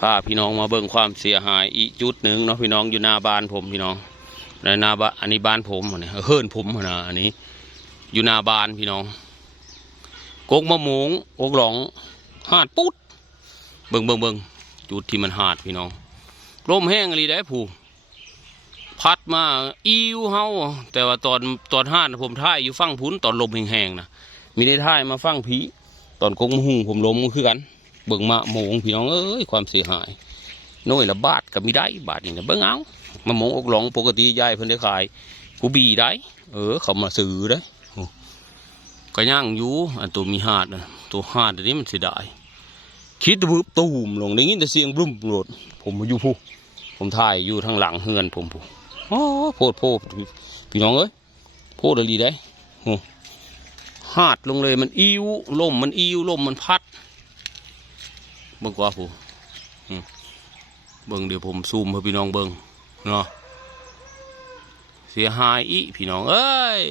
พาพี่น้องมาเบิ่งความเสียหายอีกจุดหนึ่งเนาะพี่น้องอยู่หน้าบ้านผมพี่น้องในหน้าบ้านอันนี้บ้านผมเนี่ยเฮิร์นผมนะอันนี้อยู่หน้าบ้านพี่น้องกกมะม่วงกกหลงหาดปุ๊ดเบิ่งจุดที่มันหาดพี่น้องลมแห้งอะไรได้ผู้พัดมาอิวเฮาแต่ว่าตอนหาดผมท่ายอยู่ฟังพุ้นตอนลมแห้งๆนะมีได้ท่ายมาฟังผีตอนกงมะฮุ่งผมล้มคือกันเบิ่งมะโมงพี่น้องเอ้ยความเสียหายน้อยละบาทกับมีได้บาทนี่นะเบิ่งเอามะโมงอกหลงปกติยายเพิ่นได้ขายกูบีได้เขามาซื้อได้ก็ย่างอยู่อันตัวมีหาดนะตัวหาดอันนี้มันเสียดายคิดบึ้บตูมลงได้ยินแต่เสียงบึ้มโหลดผมมาอยู่ผู้ผมถ่ายอยู่ทางหลังเฮือนผมผู้โพดพี่น้องเอ้ยโพดอะไรได้หาดลงเลยมันอิวลมมันอิวลมมันพัดเบิ่งกว่าผมเบิ่งเดี๋ยวผมซูมให้พี่น้องเบิ่งเนาะเสียหายอีพี่น้องเอ้ย